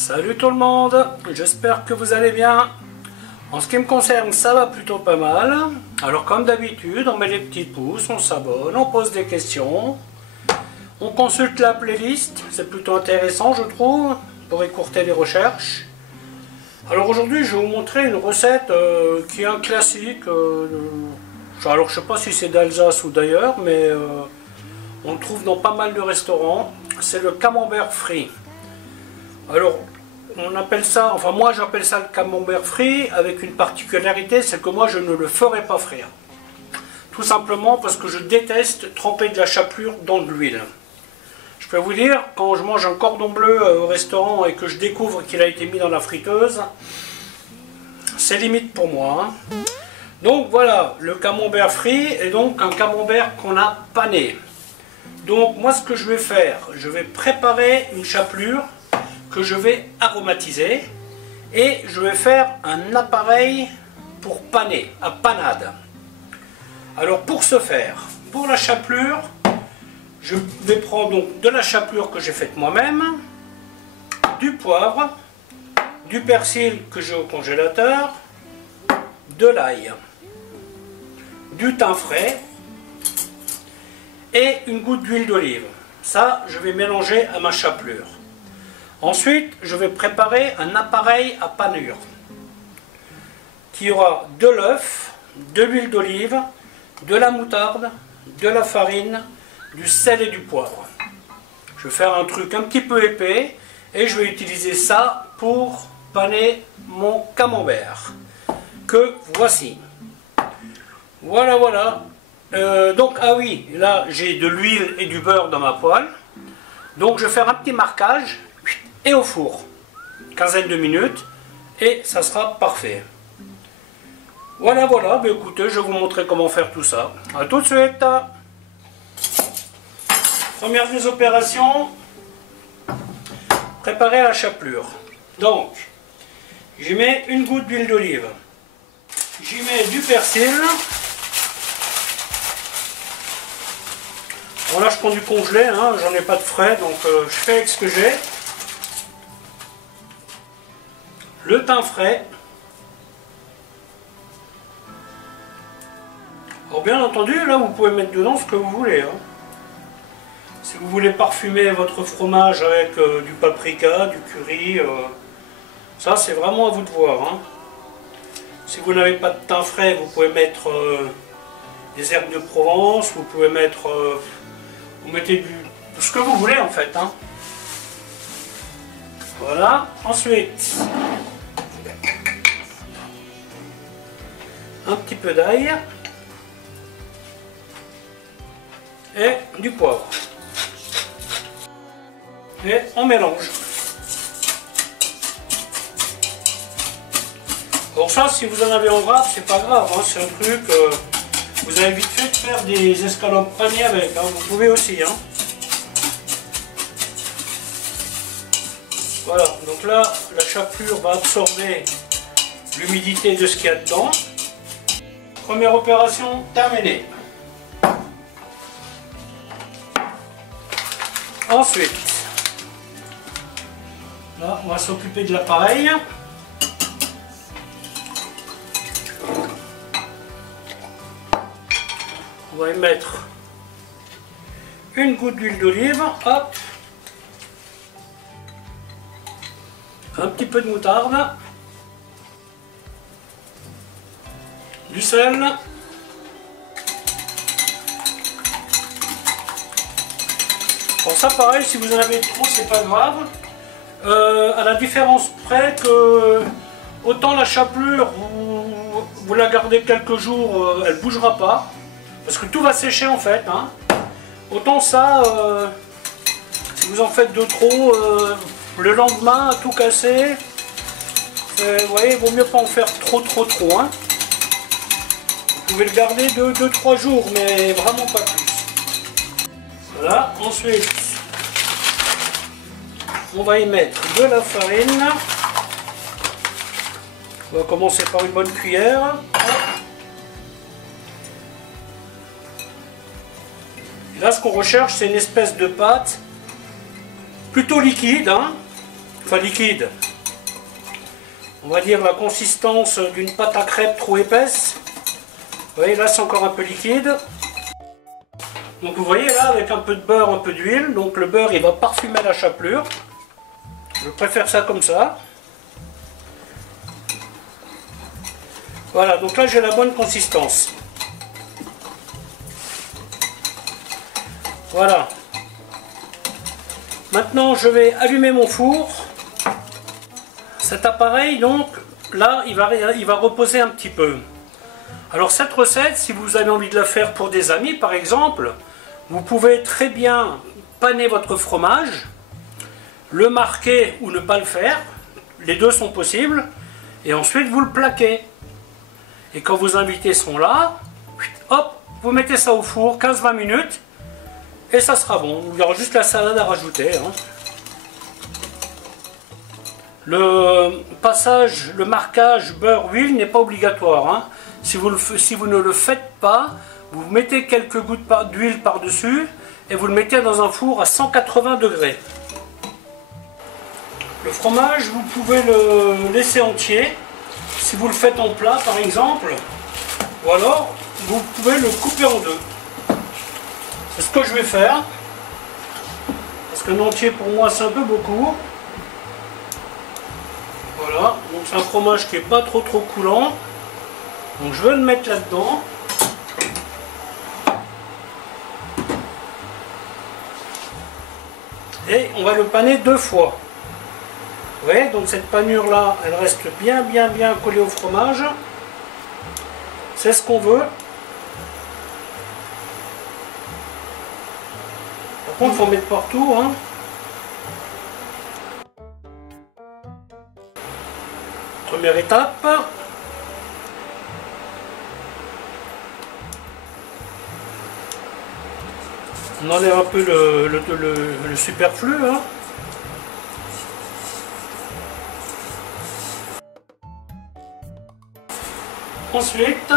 Salut tout le monde, j'espère que vous allez bien. En ce qui me concerne, ça va plutôt pas mal. Alors comme d'habitude, on met les petits pouces, on s'abonne, on pose des questions. On consulte la playlist, c'est plutôt intéressant je trouve, pour écourter les recherches. Alors aujourd'hui je vais vous montrer une recette qui est un classique. Alors je sais pas si c'est d'Alsace ou d'ailleurs, mais on le trouve dans pas mal de restaurants. C'est le camembert frit. Alors, on appelle ça, enfin moi j'appelle ça le camembert frit avec une particularité, c'est que moi je ne le ferai pas frire. Tout simplement parce que je déteste tremper de la chapelure dans de l'huile. Je peux vous dire, quand je mange un cordon bleu au restaurant et que je découvre qu'il a été mis dans la friteuse, c'est limite pour moi. Donc voilà, le camembert frit est donc un camembert qu'on a pané. Donc moi ce que je vais faire, je vais préparer une chapelure que je vais aromatiser et je vais faire un appareil pour paner, à panade. Alors pour ce faire, pour la chapelure, je vais prendre donc de la chapelure que j'ai faite moi-même, du poivre, du persil que j'ai au congélateur, de l'ail, du thym frais et une goutte d'huile d'olive. Ça, je vais mélanger à ma chapelure. Ensuite, je vais préparer un appareil à panure qui aura de l'œuf, de l'huile d'olive, de la moutarde, de la farine, du sel et du poivre. Je vais faire un truc un petit peu épais et je vais utiliser ça pour paner mon camembert que voici. Voilà, voilà. Donc, ah oui, là j'ai de l'huile et du beurre dans ma poêle. Donc je vais faire un petit marquage et au four, quinzaine de minutes, et ça sera parfait. Voilà, voilà, ben écoutez, je vais vous montrer comment faire tout ça. A tout de suite. Première des opérations, préparer la chapelure. Donc, j'y mets une goutte d'huile d'olive, j'y mets du persil. Bon là je prends du congelé, hein, j'en ai pas de frais, donc je fais avec ce que j'ai. Le thym frais. Alors bien entendu, là vous pouvez mettre dedans ce que vous voulez. Hein. Si vous voulez parfumer votre fromage avec du paprika, du curry, ça c'est vraiment à vous de voir. Hein. Si vous n'avez pas de thym frais, vous pouvez mettre des herbes de Provence, vous pouvez mettre, vous mettez ce que vous voulez en fait. Hein. Voilà, ensuite un petit peu d'ail et du poivre et on mélange. Alors ça, si vous en avez en vrac, c'est pas grave, hein, c'est un truc, vous avez vite fait de faire des escalopes panées avec, hein, vous pouvez aussi. Hein. Voilà, donc là, la chapelure va absorber l'humidité de ce qu'il y a dedans. Première opération terminée. Ensuite, là, on va s'occuper de l'appareil. On va y mettre une goutte d'huile d'olive, hop. Un petit peu de moutarde, du sel, bon ça pareil, si vous en avez trop c'est pas grave, à la différence près que autant la chapelure vous la gardez quelques jours, elle bougera pas parce que tout va sécher en fait, hein. Autant ça, si vous en faites de trop, le lendemain, tout casser, vous voyez, il vaut mieux pas en faire trop. Hein. Vous pouvez le garder 2-3 jours, mais vraiment pas plus. Voilà, ensuite, on va y mettre de la farine. On va commencer par une bonne cuillère. Et là, ce qu'on recherche, c'est une espèce de pâte plutôt liquide, hein. enfin liquide. On va dire la consistance d'une pâte à crêpes trop épaisse. Vous voyez, là c'est encore un peu liquide. Donc vous voyez là, avec un peu de beurre, un peu d'huile, donc le beurre il va parfumer la chapelure. Je préfère ça comme ça. Voilà, donc là j'ai la bonne consistance. Voilà. Maintenant je vais allumer mon four. Cet appareil donc, là il va reposer un petit peu. Alors cette recette, si vous avez envie de la faire pour des amis par exemple, vous pouvez très bien paner votre fromage, le marquer ou ne pas le faire, les deux sont possibles, et ensuite vous le plaquez. Et quand vos invités sont là, hop, vous mettez ça au four 15-20 minutes, et ça sera bon. Il y aura juste la salade à rajouter. Hein. Le passage, le marquage beurre-huile n'est pas obligatoire. Hein. Si vous ne le faites pas, vous mettez quelques gouttes d'huile par-dessus et vous le mettez dans un four à 180 degrés. Le fromage, vous pouvez le laisser entier, si vous le faites en plat par exemple, ou alors vous pouvez le couper en deux. C'est ce que je vais faire, parce qu'un entier pour moi c'est un peu beaucoup. Voilà, donc c'est un fromage qui n'est pas trop coulant, donc je vais le mettre là-dedans. Et on va le paner 2 fois. Vous voyez, donc cette panure là, elle reste bien collée au fromage. C'est ce qu'on veut. Par contre, il faut mettre partout. Hein. Première étape. On enlève un peu le superflu. Hein. Ensuite,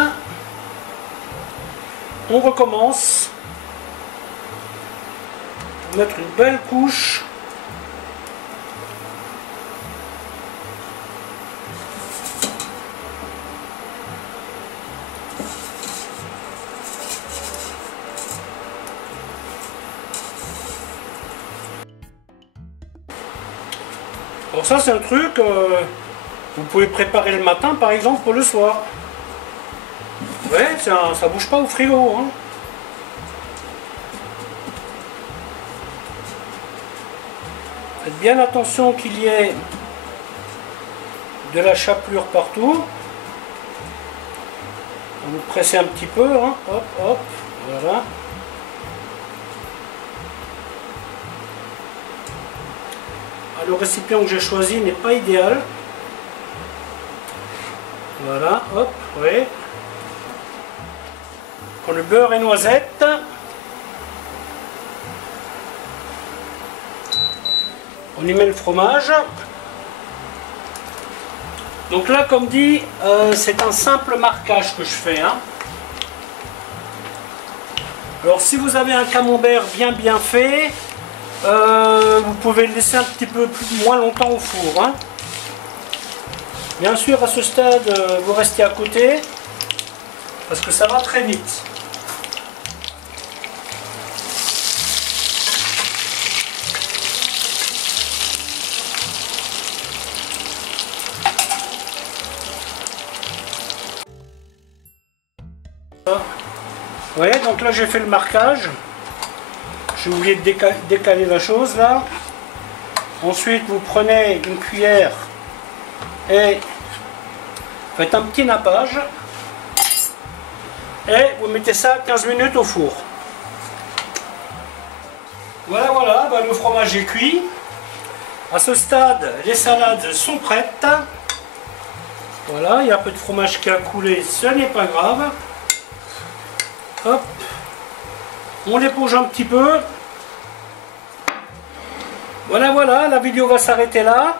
on recommence. On va mettre une belle couche. Alors ça c'est un truc, vous pouvez préparer le matin par exemple pour le soir. Ouais, ça bouge pas au frigo. Hein. Faites bien attention qu'il y ait de la chapelure partout. Vous pressez un petit peu, hein. Hop, hop, voilà. Le récipient que j'ai choisi n'est pas idéal. Voilà, hop, oui. Pour le beurre et noisettes. On y met le fromage. Donc là, comme dit, c'est un simple marquage que je fais. Hein. Alors si vous avez un camembert bien fait, vous pouvez le laisser un petit peu moins longtemps au four. Hein. Bien sûr, à ce stade, vous restez à côté, parce que ça va très vite. Vous voyez, donc là j'ai fait le marquage. J'ai oublié de décaler la chose là. Ensuite vous prenez une cuillère et faites un petit nappage. Et vous mettez ça 15 minutes au four. Voilà, bah, le fromage est cuit. À ce stade, les salades sont prêtes. Voilà, il y a un peu de fromage qui a coulé, ce n'est pas grave. Hop, on l'éponge un petit peu. Voilà, la vidéo va s'arrêter là.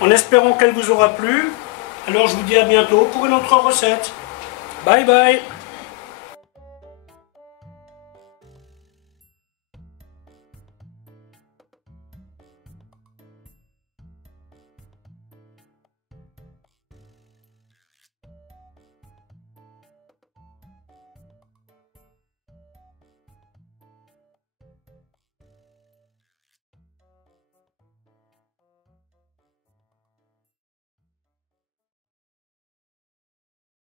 En espérant qu'elle vous aura plu. Alors je vous dis à bientôt pour une autre recette. Bye bye.